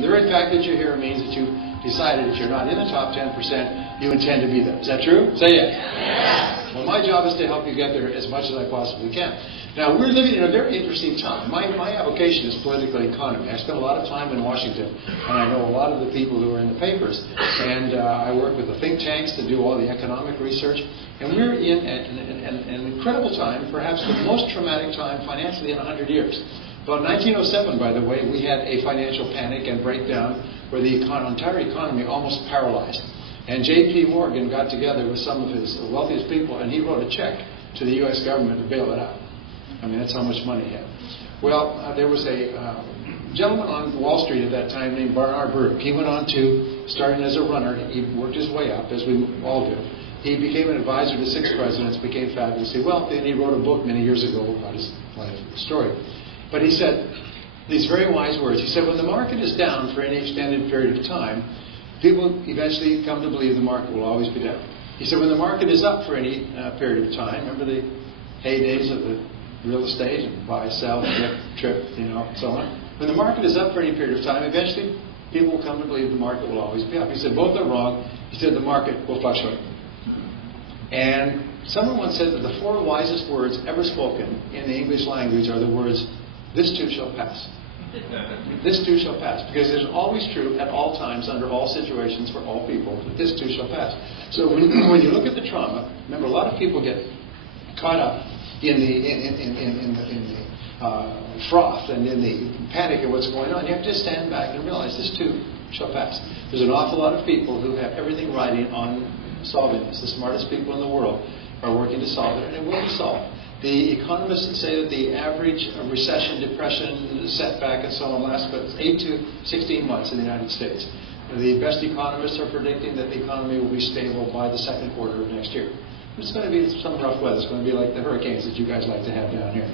And the very fact that you're here means that you've decided if you're not in the top 10%, you intend to be there. Is that true? Say yes. Yes. Well, my job is to help you get there as much as I possibly can. Now, we're living in a very interesting time. My avocation is political economy. I spend a lot of time in Washington, and I know a lot of the people who are in the papers. And I work with the think tanks to do all the economic research. And we're in an incredible time, perhaps the most traumatic time financially in 100 years. About 1907, by the way, we had a financial panic and breakdown where the entire economy almost paralyzed. And J.P. Morgan got together with some of his wealthiest people, and he wrote a check to the U.S. government to bail it out. I mean, that's how much money he had. Well, there was a gentleman on Wall Street at that time named Bernard Burke. He went on to, starting as a runner, he worked his way up, as we all do. He became an advisor to 6 presidents, became fabulously wealthy, and he wrote a book many years ago about his life story. But he said these very wise words. He said, when the market is down for any extended period of time, people eventually come to believe the market will always be down. He said, when the market is up for any period of time, remember the heydays of the real estate and buy, sell, trip, and so on. When the market is up for any period of time, eventually people will come to believe the market will always be up. He said, both are wrong. He said, the market will fluctuate. And someone once said that the 4 wisest words ever spoken in the English language are the words, this too shall pass. This too shall pass. Because it is always true at all times, under all situations, for all people, that this too shall pass. So when you look at the trauma, remember a lot of people get caught up in the froth and in the panic of what's going on. You have to just stand back and realize this too shall pass. There's an awful lot of people who have everything riding on solving this. The smartest people in the world are working to solve it, and it will be solved. The economists say that the average recession, depression, setback, and so on lasts about 8 to 16 months in the United States. The best economists are predicting that the economy will be stable by the second quarter of next year. It's going to be some rough weather. It's going to be like the hurricanes that you guys like to have down here.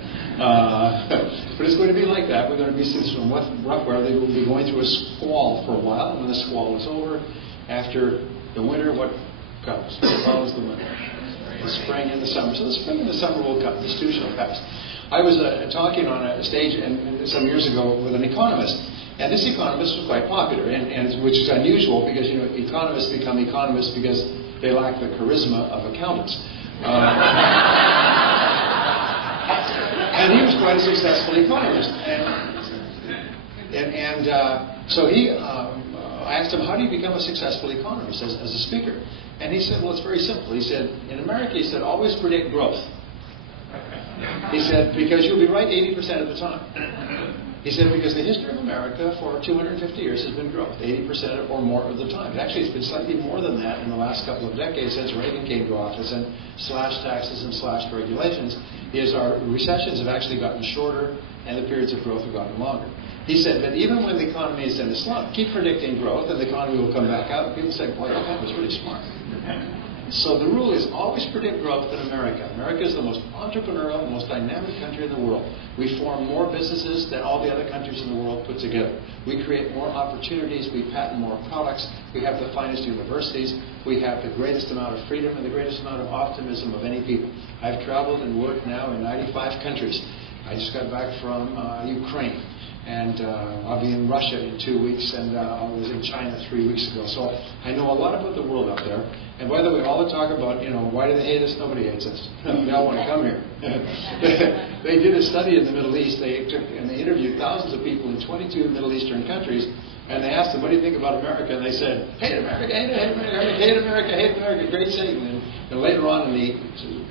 But it's going to be like that. We're going to be seeing some rough weather. We'll be going through a squall for a while. And when the squall is over, after the winter, what comes? What follows the winter? The spring and the summer. So the spring and the summer will come. This too shall pass. I was talking on a stage some years ago with an economist. And this economist was quite popular, and which is unusual because economists become economists because they lack the charisma of accountants. And he was quite a successful economist. So I asked him, how do you become a successful economist as a speaker? And he said, well, it's very simple. He said, in America, he said, always predict growth. He said, because you'll be right 80% of the time. He said, because the history of America for 250 years has been growth, 80% or more of the time. Actually, it's been slightly more than that in the last couple of decades since Reagan came to office and slashed taxes and slashed regulations. Our recessions have actually gotten shorter and the periods of growth have gotten longer. He said that even when the economy is in a slump, keep predicting growth and the economy will come back out. People say, boy, that was really smart. So the rule is always predict growth in America. America is the most entrepreneurial, most dynamic country in the world. We form more businesses than all the other countries in the world put together. We create more opportunities. We patent more products. We have the finest universities. We have the greatest amount of freedom and the greatest amount of optimism of any people. I've traveled and worked now in 95 countries. I just got back from Ukraine. And I'll be in Russia in 2 weeks, and I was in China 3 weeks ago. So I know a lot about the world up there. And by the way, all the talk about, why do they hate us? Nobody hates us. They all want to come here. They did a study in the Middle East. They interviewed thousands of people in 22 Middle Eastern countries, and they asked them, what do you think about America? And they said, hate America, hate America, hate America, hate America, great city. And later on in the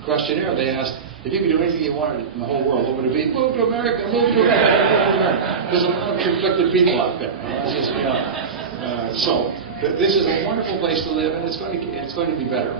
questionnaire, they asked, if you could do anything you wanted in the whole world, what would it be? Move to America, move to America, move to America. There's a lot of conflicted people out there. So this is a wonderful place to live, and it's going to be better.